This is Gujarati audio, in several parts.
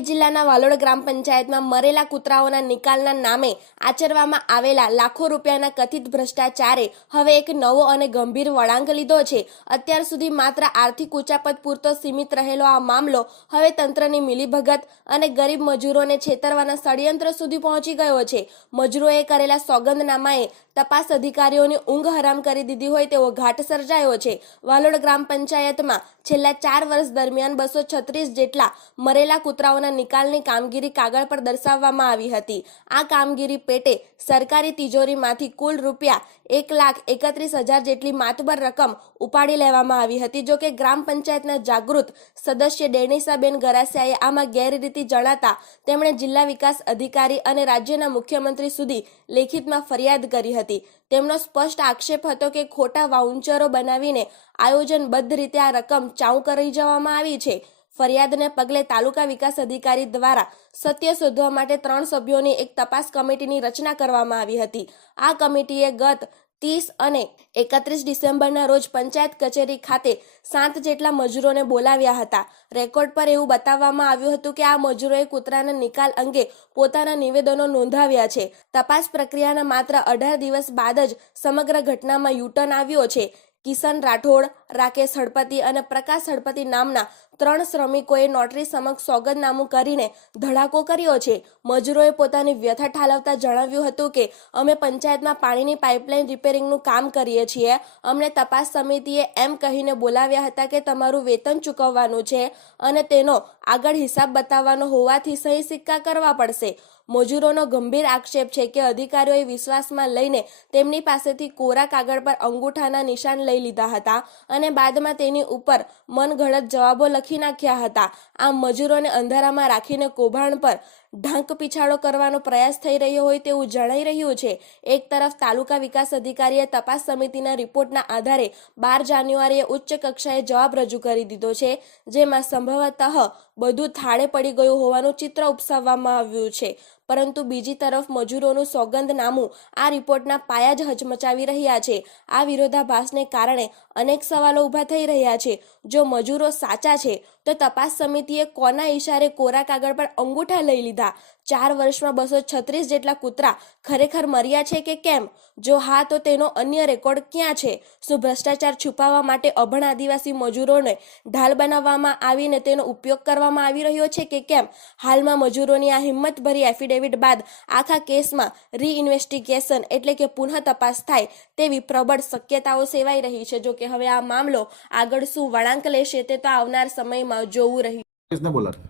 તાપી જિલ્લાના વાલોડ ગ્રામ પંચાયતમાં મરેલા કૂતરાઓના નિકાલના નામે આચરવામાં આવેલા લાખો રૂપિયાના કથિત ભ્રષ્ટાચારે હવે એક નવો અને ગંભીર વળાંક લીધો છે. અત્યાર સુધી માત્ર આર્થિક ઉચાપત પૂરતો સીમિત રહેલો આ મામલો હવે તંત્રની મિલીભગત અને ગરીબ મજૂરોને છેતરવાના ષડયંત્ર સુધી પહોંચી ગયો છે. મજૂરોએ કરેલા સોગંદનામાએ તપાસ અધિકારીઓની ઊંઘ હરામ કરી દીધી હોય તેવો ઘાટ સર્જાયો છે. વાલોડ ગ્રામ પંચાયતમાં છેલ્લા ચાર વર્ષ દરમિયાન બસો છત્રીસ જેટલા મરેલા કૂતરાઓના નિકાલની કામગીરી કાગળ પર દર્શાવવામાં આવી હતી. આ કામગીરી પેટે સરકારી તિજોરીમાંથી કુલ રૂપિયા એક લાખ એકત્રીસ હજાર જેટલી માતબર રકમ ઉપાડી લેવામાં આવી હતી. જો કે ગ્રામ પંચાયતના જાગૃત સદસ્ય ડેનિસાબેન ગરાસિયાએ આમાં ગેરરીતિ જણાતા તેમણે જિલ્લા વિકાસ અધિકારી અને રાજ્યના મુખ્યમંત્રી સુધી લેખિતમાં ફરિયાદ કરી હતી. તેમનો સ્પષ્ટ આક્ષેપ હતો કે ખોટા વાઉન્ચરો બનાવીને આયોજનબદ્ધ રીતે આ રકમ ચાઉ કરી જવામાં આવી છે. ફરિયાદને પગલે તાલુકા વિકાસ અધિકારી દ્વારા સત્ય શોધવા માટે ત્રણ સભ્યોની એક તપાસ કમિટીની રચના કરવામાં આવી હતી. આ કમિટીએ ગત ત્રીસ અને એકત્રીસ ડિસેમ્બરના રોજ પંચાયત કચેરી ખાતે સાત જેટલા મજૂરોને બોલાવ્યા હતા. રેકોર્ડ પર એવું બતાવવામાં આવ્યું હતું કે આ મજૂરોએ કૂતરાના નિકાલ અંગે પોતાના નિવેદનો નોંધાવ્યા છે. તપાસ પ્રક્રિયાના માત્ર અઢાર દિવસ બાદ જ સમગ્ર ઘટનામાં યુટર્ન આવ્યો છે. કિશન રાઠોડ, રાકેશ હળપતિ અને પ્રકાશ હળપતિ નામના ત્રણ શ્રમિકોએ નોટરી સમક્ષ સોગંદનામું કરીને ધડાકો કર્યો છે. મજૂરોએ પોતાની વ્યથા ઠાલવતા જણાવ્યું હતું કે, અમે પંચાયતમાં પાણીની પાઇપલાઇન રિપેરિંગનું કામ કરીએ છીએ. અમને તપાસ સમિતિએ એમ કહીને બોલાવ્યા હતા કે તમારું વેતન ચૂકવવાનું છે અને તેનો આગળ હિસાબ બતાવવાનો હોવાથી સહી સિક્કા કરવા પડશે. મજૂરોનો ગંભીર આક્ષેપ છે કે અધિકારીઓએ વિશ્વાસમાં લઈને તેમની પાસેથી કોરા કાગળ પર અંગૂઠાના નિશાન લઈ લીધા હતા અને બાદમાં તેની ઉપર મનગઢત જવાબો લખી નાખ્યા હતા. આમ મજૂરોને અંધારામાં રાખીને કૌભાંડ પર ઢાંક પીછાડો કરવાનો પ્રયાસ થઈ રહ્યો હોય તેવું જણાઈ રહ્યું છે. એક તરફ તાલુકા વિકાસ અધિકારીએ તપાસ સમિતિના રિપોર્ટના આધારે બાર જાન્યુઆરીએ ઉચ્ચ કક્ષાએ જવાબ રજૂ કરી દીધો છે, જેમાં સંભવતઃ બધું થાળે પડી ગયું હોવાનું ચિત્ર ઉપસાવવામાં આવ્યું છે. પરંતુ બીજી તરફ મજૂરોનું સોગંદનામું આ રિપોર્ટના પાયા જ હચમચાવી રહ્યા છે. આ વિરોધાભાસને કારણે અનેક સવાલો ઊભા થઈ રહ્યા છે. જો મજૂરો સાચા છે, તો તપાસ સમિતિએ કોના ઈશારે કોરા કાગળ પર અંગૂઠા લઈ લીધા? ચાર વર્ષમાં બસો છત્રીસ જેટલા કૂતરા ખરેખર મર્યા છે કે કેમ? જો હા, તો તેનો અન્ય રેકોર્ડ ક્યાં છે? શું ભ્રષ્ટાચાર છુપાવવા માટે અભણ આદિવાસી મજૂરોને ઢાલ બનાવવામાં આવીને તેનો ઉપયોગ કરવામાં આવી રહ્યો છે કે કેમ? હાલમાં મજૂરોની આ હિંમતભરી એફિડેવિટ બાદ આખા કેસમાં રીઇન્વેસ્ટિગેશન એટલે કે પુનઃ તપાસ થાય તેવી પ્રબળ શક્યતાઓ સેવાઈ રહી છે જો કે હવે આ મામલો આગળ શું વળાંક લેશે તે તો આવનાર સમયમાં જોવું રહ્યું किसने बोला था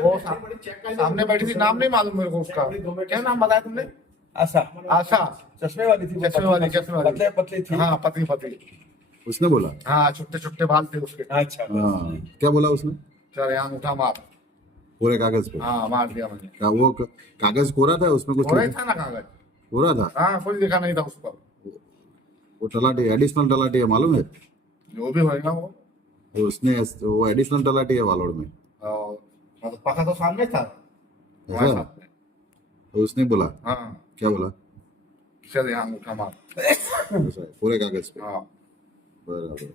वो सा- सामने बैठी थी नाम नहीं मालूम मेरे को उसका क्या नाम बताया तुमने आशा आशा चश्मे वाली थी वो चश्मे वाली चश्मे वाली पतले पतली थी हाँ पतली पतली उसने बोला हाँ छुट्टे छुट्टे बाल थे उसके अच्छा हाँ क्या बोला उसने चल यहाँ उठा मार पूरे कागज़ पे? हाँ मार दिया मैंने। क्या वो क- कागज़ कोरा था? उसमें कुछ हो लिखा- था ना कागज़? कोरा था? हाँ कुछ लिखा नहीं था उस पर। वो तलाटी एडिशनल तलाटी है मालूम है? जो भी होएगा वो। वो उसने वो एडिशनल तलाटी है वालोड़ में। और मतलब पका तो सामने था। हमारे ऐसा साथ में। तो उसने बोला? हाँ। क्या बोला? चल यहाँ उठा मार। ऐसा है, पूरे कागज़ पे। हाँ। बराबर।